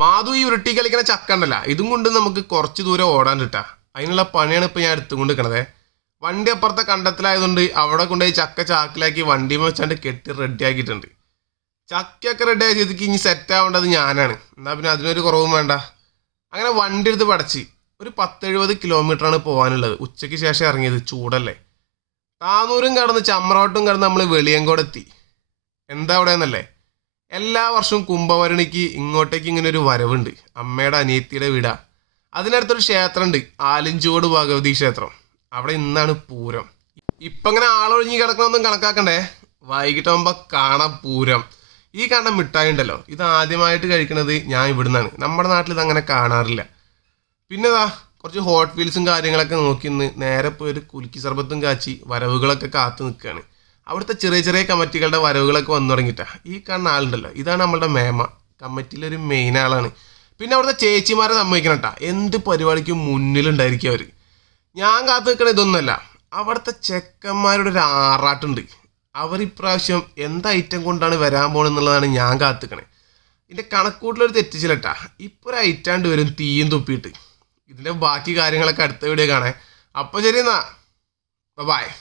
മാധു ഈ ഉരുട്ടി കളിക്കുന്ന ചക്ക ഉണ്ടല്ല, ഇതും കൊണ്ട് നമുക്ക് കുറച്ച് ദൂരം ഓടാൻ കിട്ടാ. അതിനുള്ള പണിയാണ് ഇപ്പൊ ഞാൻ എടുത്തുകൊണ്ട് നിൽക്കണതേ. വണ്ടി അപ്പുറത്തെ കണ്ടത്തിലായതുകൊണ്ട് അവിടെ കൊണ്ടുപോയി ചക്ക ചാക്കിലാക്കി വണ്ടിയിൽ വെച്ചാണ്ട് കെട്ടി റെഡി ആക്കിയിട്ടുണ്ട്. ചക്കയൊക്കെ റെഡി ആയ സ്ഥിതിക്ക് ഇനി സെറ്റ് ആവേണ്ടത് ഞാനാണ്. എന്നാൽ പിന്നെ അതിനൊരു കുറവും വേണ്ട. അങ്ങനെ വണ്ടി എടുത്ത് പടച്ച് ഒരു 10-70 കിലോമീറ്ററാണ് പോകാനുള്ളത്. ഉച്ചയ്ക്ക് ശേഷം ഇറങ്ങിയത്, ചൂടല്ലേ. താനൂരും കടന്ന് ചമ്രോട്ടും കടന്ന് നമ്മൾ വെളിയങ്കോട് എത്തി. എന്താ അവിടെ എന്നല്ലേ, എല്ലാ വർഷവും കുംഭഭരണിക്ക് ഇങ്ങോട്ടേക്ക് ഇങ്ങനെ ഒരു വരവുണ്ട്. അമ്മയുടെ അനിയത്തിയുടെ വീടാ. അതിനടുത്തൊരു ക്ഷേത്രമുണ്ട്, ആലിഞ്ചോട് ഭഗവതി ക്ഷേത്രം. അവിടെ ഇന്നാണ് പൂരം. ഇപ്പം ഇങ്ങനെ ആളൊഴിഞ്ഞ് കിടക്കണമെന്നും കണക്കാക്കണ്ടേ, വൈകിട്ടാകുമ്പോൾ കാണാം പൂരം. ഈ കാണുന്ന മിഠായി ഉണ്ടല്ലോ, ഇത് ആദ്യമായിട്ട് കഴിക്കുന്നത് ഞാൻ ഇവിടുന്നാണ്. നമ്മുടെ നാട്ടിൽ ഇത് അങ്ങനെ കാണാറില്ല. പിന്നെതാ കുറച്ച് ഹോട്ട് വീൽസും കാര്യങ്ങളൊക്കെ നോക്കി ഇന്ന് നേരെ പോയി ഒരു കുലുക്കി സർബത്തും കാച്ചി വരവുകളൊക്കെ കാത്തു നിൽക്കുകയാണ്. അവിടുത്തെ ചെറിയ ചെറിയ കമ്മിറ്റികളുടെ വരവുകളൊക്കെ വന്നു തുടങ്ങിയിട്ടാ. ഈ കാണുന്ന ആളുണ്ടല്ലോ, ഇതാണ് നമ്മളുടെ മേമ, കമ്മിറ്റിയിലൊരു മെയിൻ ആളാണ്. പിന്നെ അവിടുത്തെ ചേച്ചിമാരെ സമ്മതിക്കണം കേട്ടാ, എന്ത് പരിപാടിക്കും മുന്നിലുണ്ടായിരിക്കും അവർ. ഞാൻ കാത്തു നിൽക്കണ ഇതൊന്നുമല്ല, അവിടുത്തെ ചെക്കന്മാരുടെ ഒരു ആറാട്ടുണ്ട്. അവരിപ്രാവശ്യം എന്ത് ഐറ്റം കൊണ്ടാണ് വരാൻ പോകണമെന്നുള്ളതാണ് ഞാൻ കാത്തുക്കണേ. ഇതിൻ്റെ കണക്കൂട്ടിലൊരു തെറ്റിച്ചില്ലട്ടാ. ഇപ്പോൾ ഒരു ഐറ്റാണ്ട് വരും തീയും തുപ്പിയിട്ട്. ഇതിൻ്റെ ബാക്കി കാര്യങ്ങളൊക്കെ അടുത്ത വീഡിയോ കാണേ. അപ്പോൾ ശരി എന്നാ, ബൈ.